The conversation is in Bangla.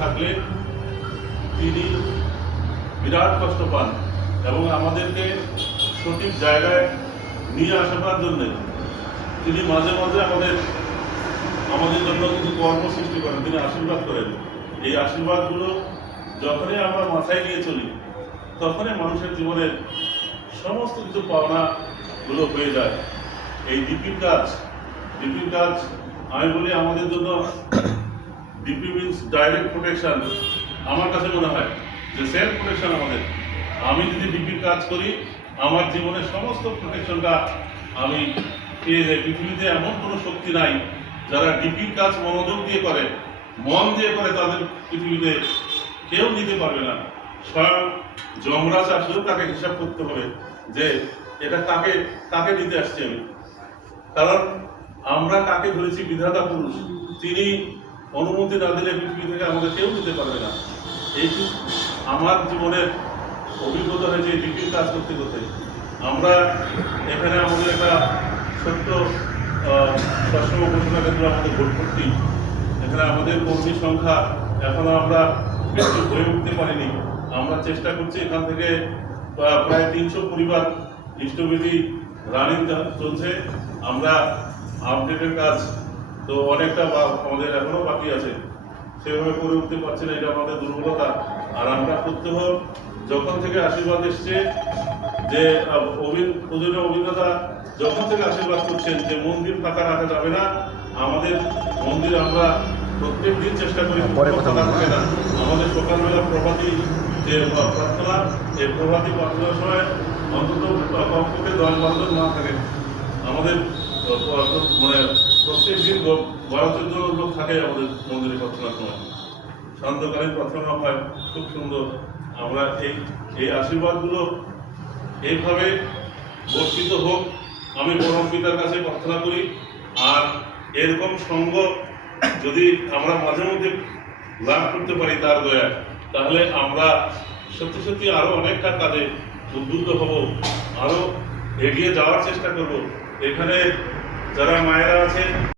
থাকলে তিনি বিরাট কষ্ট পান এবং আমাদেরকে সঠিক জায়গায় নিয়ে আসার জন্য তিনি মাঝে মাঝে আমাদের জন্য কিছু কর্ম সৃষ্টি করেন, তিনি আশীর্বাদ করেন। এই আশীর্বাদগুলো যখনই আমরা মাথায় নিয়ে চলি তখনই মানুষের জীবনের সমস্ত কিছু পাওনাগুলো হয়ে যায়। এই ডিপির কাজ আমি বলি আমাদের জন্য ডিপি মিনস ডাইরেক্ট প্রোটেকশন। আমার কাছে মনে হয় যে সেলফ প্রোটেকশন আমাদের। আমি যদি ডিপির কাজ করি আমার জীবনের সমস্ত প্রোটেকশনটা আমি পেয়ে যাই। পৃথিবীতে এমন কোনো শক্তি নাই যারা ডিপির কাজ মনোযোগ দিয়ে করে, মন দিয়ে করে, তাদের পৃথিবীতে কেউ নিতে পারবে না। স্বয়ং যমরাজ আসলেও তাকে হিসাব করতে হবে যে এটা কাকে নিতে আসছি আমি। কারণ আমরা কাকে ধরেছি, বিধাতা পুরুষ, তিনি অনুমতি না দিলে পৃথিবী থেকে আমাদের কেউ নিতে পারবে না। এইটুকু আমার জীবনের অভিজ্ঞতা হয়েছে এই ডিপির কাজ করতে করতে। আমরা এখানে আমাদের একটা ছোট্ট সবসময় ঘোষণা কেন্দ্র আমাদের ভোট করছি। এখানে আমাদের কর্মী সংখ্যা এখনো আমরা বেশি হয়ে উঠতে পারিনি। আমরা চেষ্টা করছি এখান থেকে প্রায় 300 পরিবার ইষ্টবিধি রানিং চলছে। আমরা আপডেটের কাজ তো অনেকটা আমাদের এখনো বাকি আছে, সেভাবে করে উঠতে পারছি না, এটা আমাদের দুর্বলতা। আর আমরা প্রত্যহ যখন থেকে আশীর্বাদ এসছে যে প্রয়োজনীয় অভিজ্ঞতা যখন থেকে আশীর্বাদ করছেন যে মন্দির ফাঁকা রাখা যাবে না, আমাদের মন্দির আমরা প্রত্যেক দিন চেষ্টা করি ফাঁকা থাকে না। আমাদের সকালবেলা প্রভাতী যে প্রার্থনা, এই প্রভাতী প্রার্থনার সময় অন্তত কমপক্ষে 10-12 জন না থাকে। আমাদের মানে প্রত্যেক দিন 12-14 জন লোক থাকে আমাদের মন্দিরে প্রার্থনার সময়। শান্তকালীন প্রার্থনা হয়, খুব সুন্দর। আমরা এই আশীর্বাদগুলো এইভাবে বর্ষিত হোক, আমি পরম পিতার কাছে প্রার্থনা করি। আর এরকম সঙ্গ যদি আমরা মাঝে মধ্যে লাভ করতে পারি তার দয়া, তাহলে আমরা সত্যি সত্যি আরো অনেকটা কাজে উদ্বুদ্ধ হব, আরো এগিয়ে যাওয়ার চেষ্টা করব। এখানে যারা মায়েরা আছেন